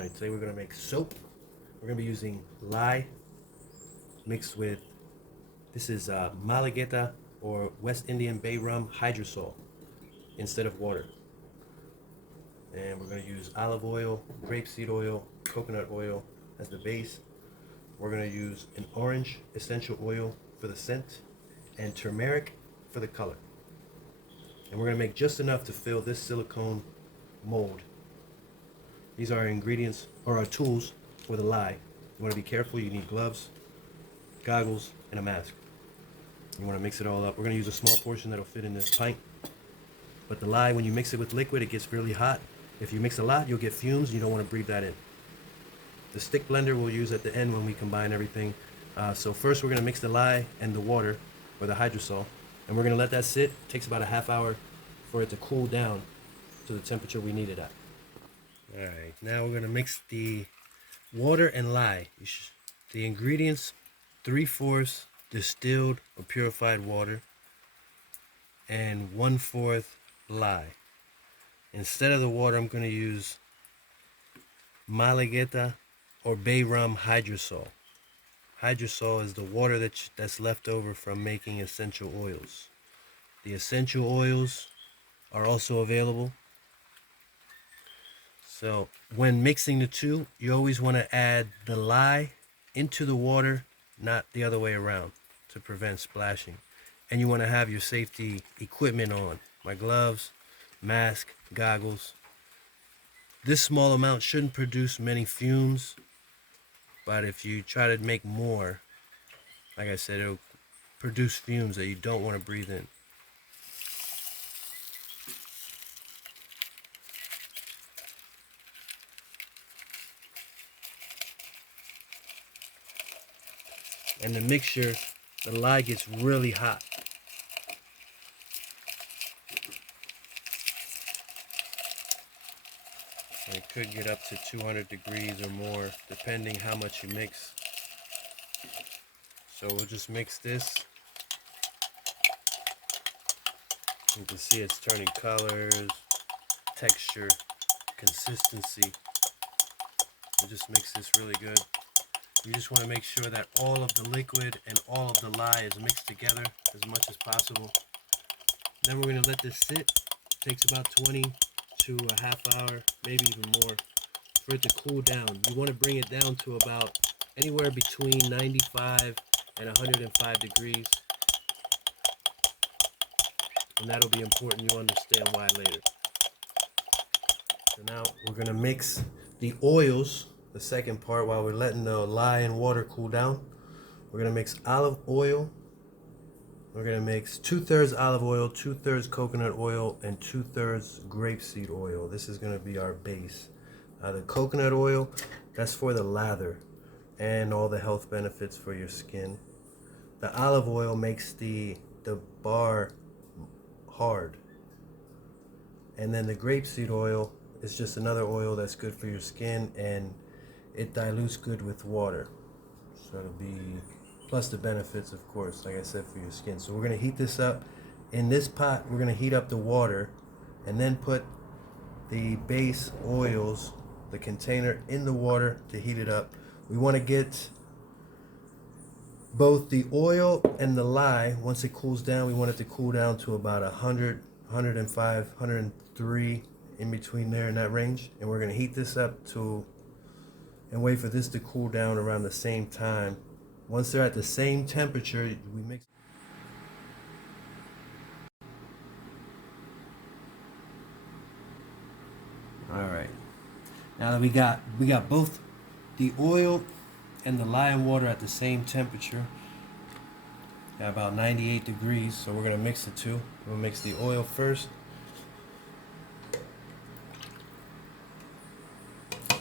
Alright, today we're going to make soap. We're going to be using lye mixed with, this is Malagueta or West Indian Bay Rum Hydrosol instead of water. And we're going to use olive oil, grapeseed oil, coconut oil as the base. We're going to use an orange essential oil for the scent and turmeric for the color. And we're going to make just enough to fill this silicone mold. These are our ingredients, or our tools for the lye. You want to be careful. You need gloves, goggles, and a mask. You want to mix it all up. We're going to use a small portion that'll fit in this pint. But the lye, when you mix it with liquid, it gets really hot. If you mix a lot, you'll get fumes. You don't want to breathe that in. The stick blender we'll use at the end when we combine everything. So first we're going to mix the lye and the water, or the hydrosol. And we're going to let that sit. It takes about a half hour for it to cool down to the temperature we need it at. Alright, now we're going to mix the water and lye. The ingredients, 3/4 distilled or purified water and 1/4 lye. Instead of the water, I'm going to use Malagueta or Bay Rum Hydrosol. Hydrosol is the water that's left over from making essential oils. The essential oils are also available. So when mixing the two, you always want to add the lye into the water, not the other way around, to prevent splashing. And you want to have your safety equipment on. My gloves, mask, goggles. This small amount shouldn't produce many fumes, but if you try to make more, like I said, it'll produce fumes that you don't want to breathe in. And the mixture, the lye gets really hot. And it could get up to 200 degrees or more, depending how much you mix. So we'll just mix this. You can see it's turning colors, texture, consistency. We'll just mix this really good. You just want to make sure that all of the liquid and all of the lye is mixed together as much as possible. Then we're going to let this sit. It takes about 20 to a half hour, maybe even more, for it to cool down. You want to bring it down to about anywhere between 95 and 105 degrees. And that'll be important. You'll understand why later. So now we're going to mix the oils. The second part, while we're letting the lye and water cool down, we're going to mix olive oil. We're going to mix 2/3 olive oil, 2/3 coconut oil, and 2/3 grapeseed oil. This is going to be our base. The coconut oil, that's for the lather and all the health benefits for your skin. The olive oil makes the bar hard. And then the grapeseed oil is just another oil that's good for your skin, and it dilutes good with water. So it'll be, plus the benefits, of course, like I said, for your skin. So we're going to heat this up. In this pot, we're going to heat up the water and then put the base oils, the container, in the water to heat it up. We want to get both the oil and the lye, once it cools down, we want it to cool down to about 100, 105, 103, in between there in that range. And we're going to heat this up to and wait for this to cool down around the same time. Once they're at the same temperature, we mix. All right. Now that we got both the oil and the lye and water at the same temperature, at about 98 degrees. So we're gonna mix the two. We'll mix the oil first.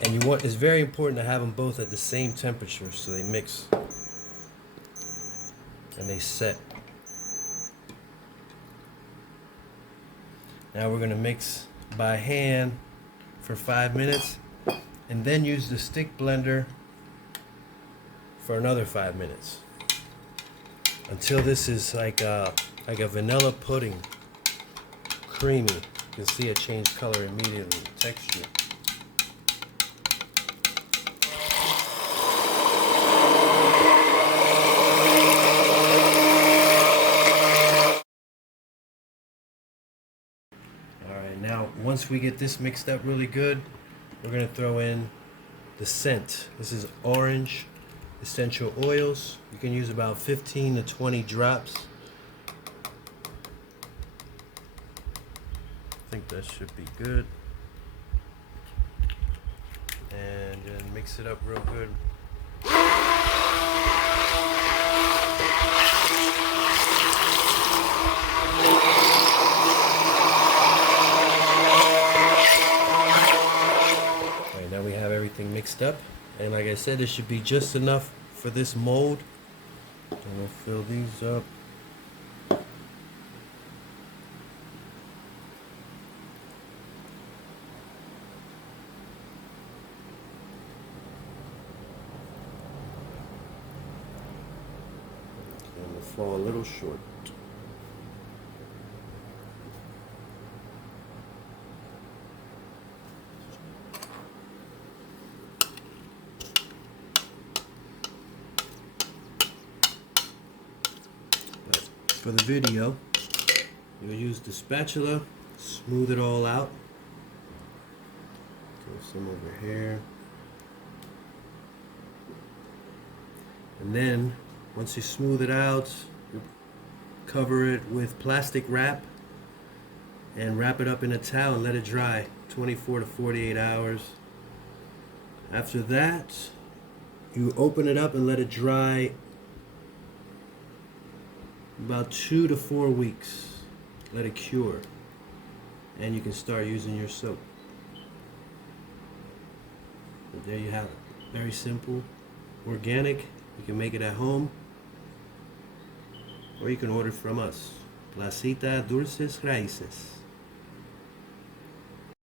And it's very important to have them both at the same temperature so they mix and they set. Now we're going to mix by hand for 5 minutes and then use the stick blender for another 5 minutes until this is like a vanilla pudding, creamy. You can see it change color immediately, texture. Alright, now once we get this mixed up really good, we're going to throw in the scent. This is orange essential oils. You can use about 15 to 20 drops. I think that should be good. And then mix it up real good. Alright, now we have everything mixed up. And like I said, this should be just enough for this mold. And we'll fill these up. And we'll fall a little short. For the video, you'll use the spatula, smooth it all out. Throw some over here. And then, once you smooth it out, you cover it with plastic wrap and wrap it up in a towel and let it dry 24 to 48 hours. After that, you open it up and let it dry about 2 to 4 weeks. Let it cure, and you can start using your soap. But there you have it. Very simple, organic. You can make it at home, or you can order from us. Placita Dulces Raíces.